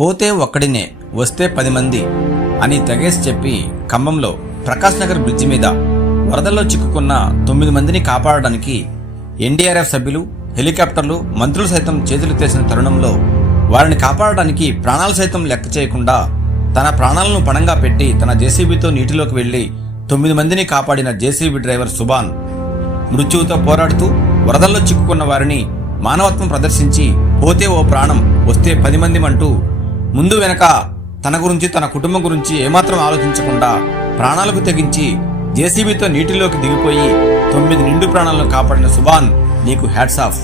పోతే ఒక్కడినే వస్తే 10 మంది అని తెగేసి చెప్పి ఖమ్మంలో ప్రకాష్ నగర్ బ్రిడ్జి మీద వరదల్లో చిక్కుకున్న 9 మందిని కాపాడడానికి ఎన్డీఆర్ఎఫ్ సభ్యులు, హెలికాప్టర్లు, మంత్రులు సైతం చేతులెత్తేసిన తరుణంలో వారిని కాపాడడానికి ప్రాణాలు సైతం లెక్క చేయకుండా తన ప్రాణాలను పణంగా పెట్టి తన జేసీబీతో నీటిలోకి వెళ్లి 9 మందిని కాపాడిన జేసీబీ డ్రైవర్ సుభాన్ మృత్యువుతో పోరాడుతూ వరదల్లో చిక్కుకున్న వారిని మానవత్వం ప్రదర్శించి పోతే ఓ ప్రాణం వస్తే 10 మంది అంటూ ముందు వెనక తన గురించి తన కుటుంబం గురించి ఏమాత్రం ఆలోచించకుండా ప్రాణాలకు తెగించి జేసీబీతో నీటిలోకి దిగిపోయి 9 నిండు ప్రాణాలను కాపాడిన సుభాన్, నీకు హ్యాట్స్ ఆఫ్.